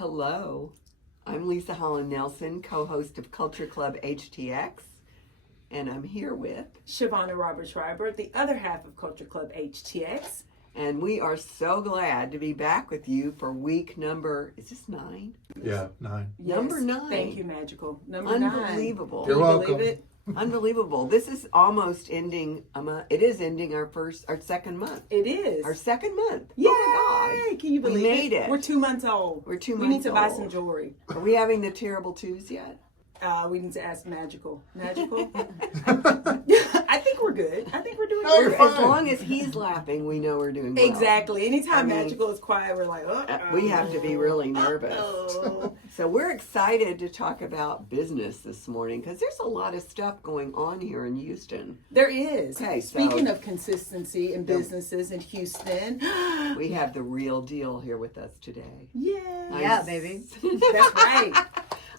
Hello, I'm Leisa Holland-Nelson, co-host of Culture Club HTX, and I'm here with Shavonnah Schreiber, the other half of Culture Club HTX. And we are so glad to be back with you for week number, is this 9? Yeah, 9. Yes. Number 9. Thank you, Magical. Number Unbelievable. 9. You're Can you welcome. believe it? Unbelievable. This is almost ending, it is ending our second month. It is. Our second month. Yay! Oh my God. Can you believe We made it. We're 2 months old. We're 2 We months need to buy old. some jewelry. Are we having the terrible twos yet? We need to ask Magical. Magical? I think we're good. I think we're doing No, good. you're As fine. long as he's laughing, we know we're doing well. Exactly. Anytime I mean, Magical is quiet, we're like, oh. We have to be really nervous. Uh-oh. So we're excited to talk about business this morning because there's a lot of stuff going on here in Houston. There is. Okay, so Speaking of consistency in businesses in Houston. we have the real deal here with us today. Yeah, baby. That's right.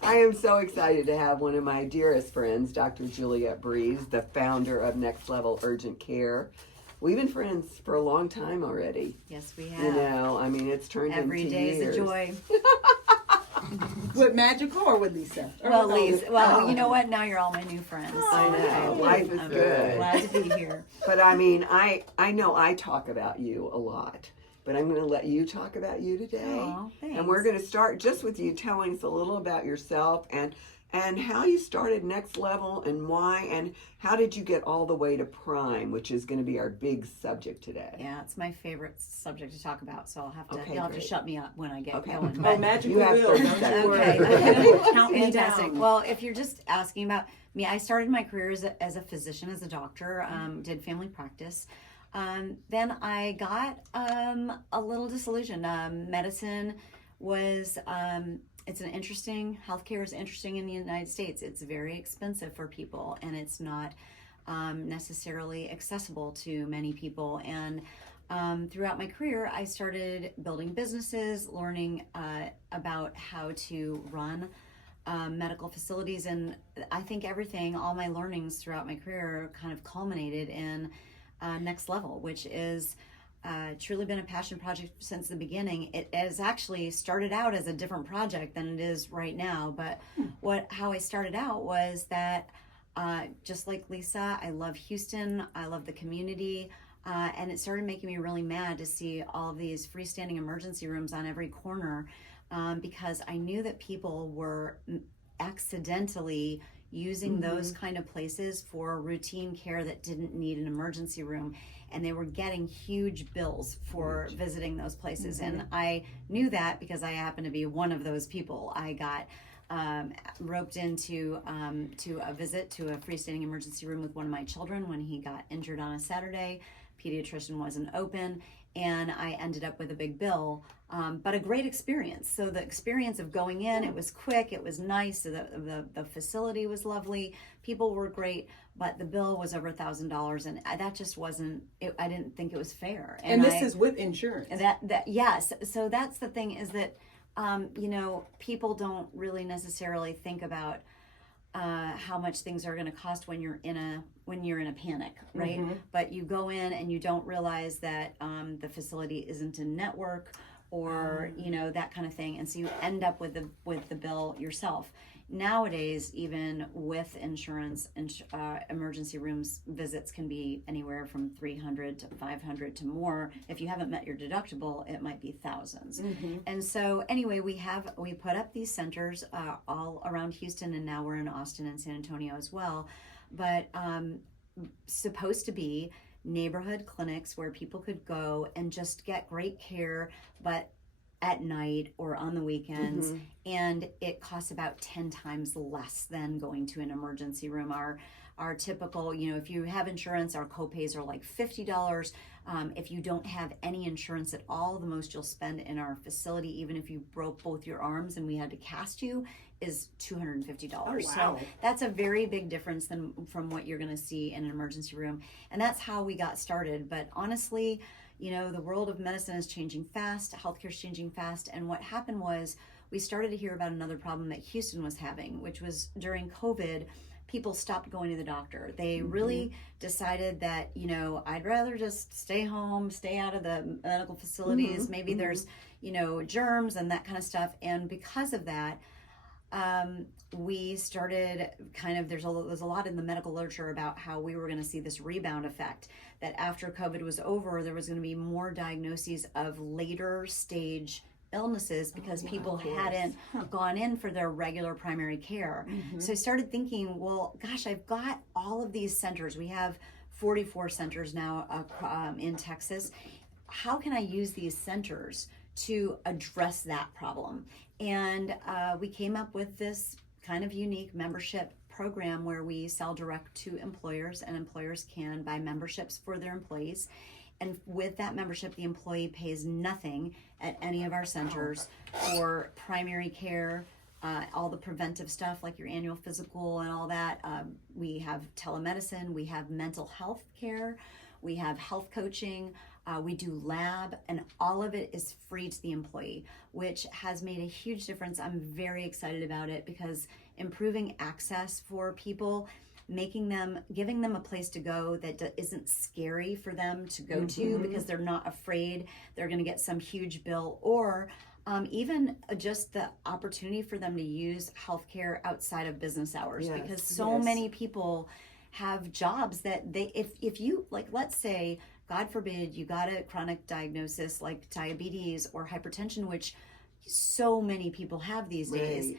I am so excited to have one of my dearest friends, Dr. Juliet, the founder of Next Level Urgent Care. We've been friends for a long time already. Yes, we have. You know, I mean, it's turned Every into day years. is a joy. With Magical or with Leisa? Well, Or Lise, both? well, you know what? Now you're all my new friends. I know. Life is I'm good. glad to be here. But I mean, I know I talk about you a lot, but I'm going to let you talk about you today. Aw, thanks. And we're going to start just with you telling us a little about yourself and how you started Next Level and why, and how did you get all the way to Prime, which is going to be our big subject today. Yeah, it's my favorite subject to talk about, so I'll have to. Okay, you'll have to great. shut me up when I get Okay. going. Oh, But Magical You have will. 30 Don't you seconds. worry. Okay. Count me Fantastic. down. Well, if you're just asking about me, I started my career as a physician, as a doctor, did family practice. Then I got a little disillusioned. Medicine was, it's an interesting, healthcare is interesting in the United States. It's very expensive for people and it's not necessarily accessible to many people. And throughout my career, I started building businesses, learning about how to run medical facilities. And I think all my learnings throughout my career kind of culminated in Next Level, which is truly been a passion project since the beginning. It has actually started out as a different project than it is right now. But how I started out was that just like Leisa, I love Houston. I love the community. And it started making me really mad to see all of these freestanding emergency rooms on every corner because I knew that people were accidentally using those kind of places for routine care that didn't need an emergency room, and they were getting huge bills for visiting those places. And I knew that because I happened to be one of those people. I got roped into to a visit to a freestanding emergency room with one of my children when he got injured on a Saturday. Pediatrician wasn't open, and I ended up with a big bill, but a great experience. So the experience of going in, it was quick, it was nice, the facility was lovely, people were great, but the bill was over $1,000, and that just wasn't, I didn't think it was fair. And this is with insurance. Yes, so that's the thing is that, people don't really necessarily think about how much things are going to cost when you're in a panic, right? But you go in and you don't realize that the facility isn't in network or that kind of thing, and so you end up with the bill yourself. Nowadays, even with insurance, emergency rooms visits can be anywhere from $300 to $500 to more. If you haven't met your deductible, it might be thousands. And so anyway, we put up these centers all around Houston, and now we're in Austin and San Antonio as well. But supposed to be neighborhood clinics where people could go and just get great care, but at night or on the weekends, and it costs about 10 times less than going to an emergency room. Our typical, if you have insurance, our copays are like $50. If you don't have any insurance at all, the most you'll spend in our facility, even if you broke both your arms and we had to cast you, is $250. Oh, wow. So that's a very big difference from what you're going to see in an emergency room. And that's how we got started. But honestly, the world of medicine is changing fast, healthcare is changing fast, and what happened was we started to hear about another problem that Houston was having, which was during COVID, people stopped going to the doctor. They really decided that, you know, I'd rather just stay home, stay out of the medical facilities. Maybe there's, you know, germs and that kind of stuff. And because of that, we started kind of, there's a lot in the medical literature about how we were going to see this rebound effect, that after COVID was over, there was going to be more diagnoses of later stage illnesses because people hadn't gone in for their regular primary care. So I started thinking, well, gosh, I've got all of these centers. We have 44 centers now in Texas. How can I use these centers to address that problem? And we came up with this kind of unique membership program where we sell direct to employers, and employers can buy memberships for their employees. And with that membership, the employee pays nothing at any of our centers for primary care, all the preventive stuff like your annual physical and all that. We have telemedicine, we have mental health care, we have health coaching, we do lab, and all of it is free to the employee, which has made a huge difference. I'm very excited about it because improving access for people, giving them a place to go that isn't scary for them to go to because they're not afraid they're going to get some huge bill, or even just the opportunity for them to use healthcare outside of business hours, because so many people have jobs that they, if you, like, let's say, God forbid, you got a chronic diagnosis like diabetes or hypertension, which so many people have these days,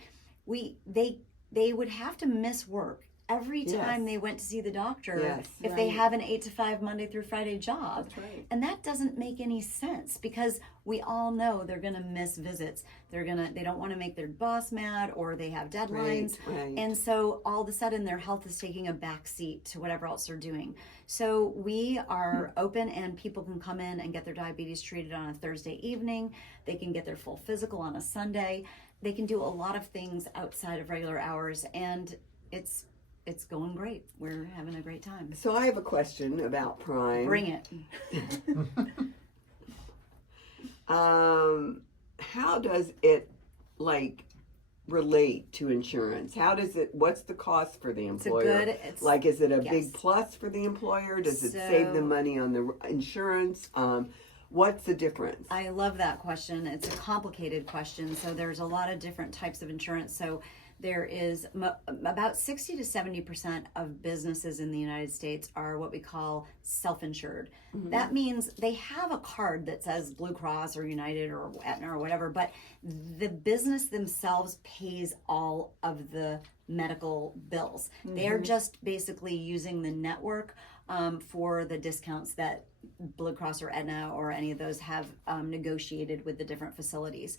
they would have to miss work every time they went to see the doctor if they have an 8 to 5 Monday through Friday job. That's right. And that doesn't make any sense because we all know they're going to miss visits. They don't want to make their boss mad, or they have deadlines. And so all of a sudden their health is taking a back seat to whatever else they're doing. So we are open, and people can come in and get their diabetes treated on a Thursday evening. They can get their full physical on a Sunday. They can do a lot of things outside of regular hours, and it's going great. We're having a great time. So I have a question about Prime. Bring it. How does it relate to insurance? What's the cost for the employer? Is it a big plus for the employer? Does it save them money on the insurance? What's the difference? I love that question. It's a complicated question. So there's a lot of different types of insurance. So there is about 60 to 70% of businesses in the United States are what we call self-insured. That means they have a card that says Blue Cross or United or Aetna or whatever, but the business themselves pays all of the medical bills. They're just basically using the network for the discounts that Blue Cross or Aetna or any of those have negotiated with the different facilities.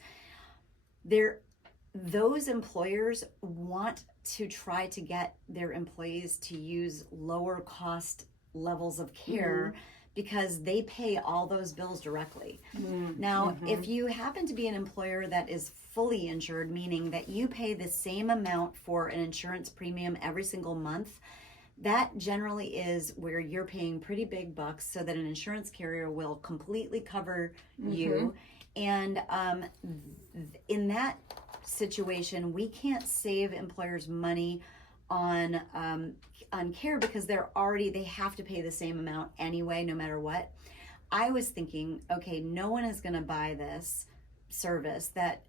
Those employers want to try to get their employees to use lower cost levels of care because they pay all those bills directly. Now, if you happen to be an employer that is fully insured, meaning that you pay the same amount for an insurance premium every single month, that generally is where you're paying pretty big bucks so that an insurance carrier will completely cover you. And in that situation, we can't save employers money on care because they have to pay the same amount anyway, no matter what. I was thinking, okay, no one is going to buy this service that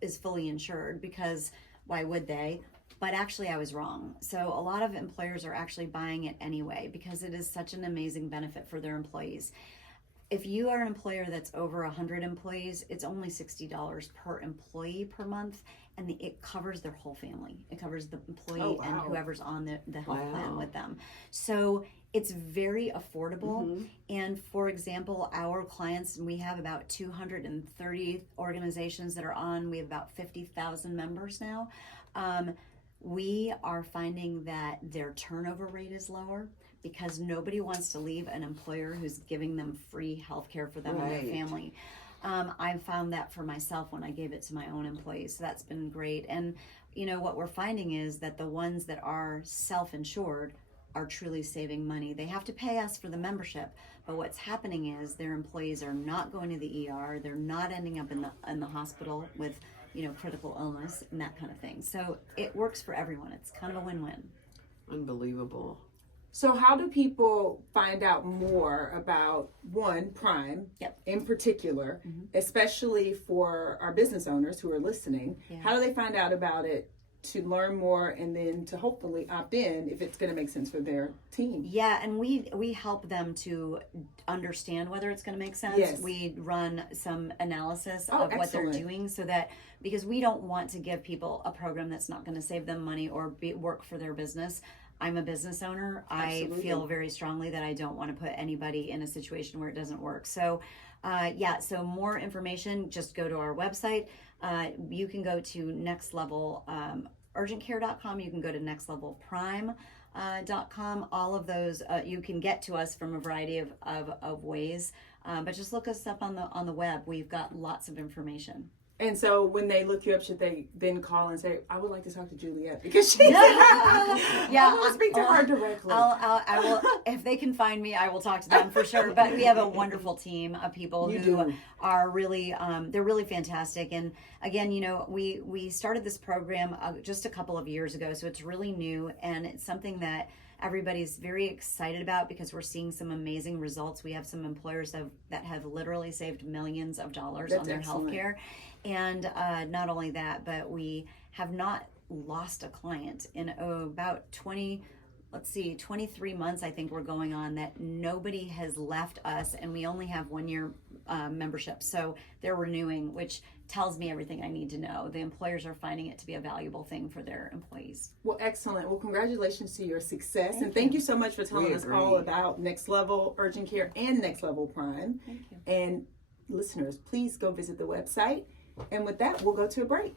is fully insured because why would they? But actually I was wrong. So a lot of employers are actually buying it anyway because it is such an amazing benefit for their employees. If you are an employer that's over 100 employees, it's only $60 per employee per month, and it covers their whole family. It covers the employee and whoever's on the health plan with them. So it's very affordable. And for example, our clients, we have about 230 organizations that are on. We have about 50,000 members now. We are finding that their turnover rate is lower because nobody wants to leave an employer who's giving them free health care for them and their family. I found that for myself when I gave it to my own employees. So that's been great. And what we're finding is that the ones that are self-insured are truly saving money. They have to pay us for the membership, but what's happening is their employees are not going to the ER. They're not ending up in the hospital with critical illness and that kind of thing. So it works for everyone. It's kind of a win-win. Unbelievable. So how do people find out more about Prime in particular, especially for our business owners who are listening? Yeah. How do they find out about it to learn more and then to hopefully opt in if it's going to make sense for their team? Yeah, and we help them to understand whether it's going to make sense. Yes. We run some analysis Oh, of what they're excellent. doing so that, because we don't want to give people a program that's not going to save them money or work for their business. I'm a business owner. Absolutely. I feel very strongly that I don't want to put anybody in a situation where it doesn't work. So, so more information, just go to our website. You can go to Next Level urgentcare.com. You can go to nextlevelprime.com. All of those, you can get to us from a variety of ways. But just look us up on the web. We've got lots of information. And so when they look you up, should they then call and say, I would like to talk to Juliet because she's I want to speak to her directly. I will, if they can find me, I will talk to them for sure. But we have a wonderful team of people who are really, they're really fantastic. And again, we started this program just a couple of years ago, so it's really new, and it's something that everybody's very excited about because we're seeing some amazing results. We have some employers that have literally saved millions of dollars on their healthcare. And not only that, but we have not lost a client in about 23 months, I think we're going on, that nobody has left us, and we only have 1 year membership. So they're renewing, which tells me everything I need to know. The employers are finding it to be a valuable thing for their employees. Well, excellent. Well, congratulations to your success. Thank you so much for telling us all about Next Level Urgent Care and Next Level Prime. Thank you. And listeners, please go visit the website. And with that, we'll go to a break.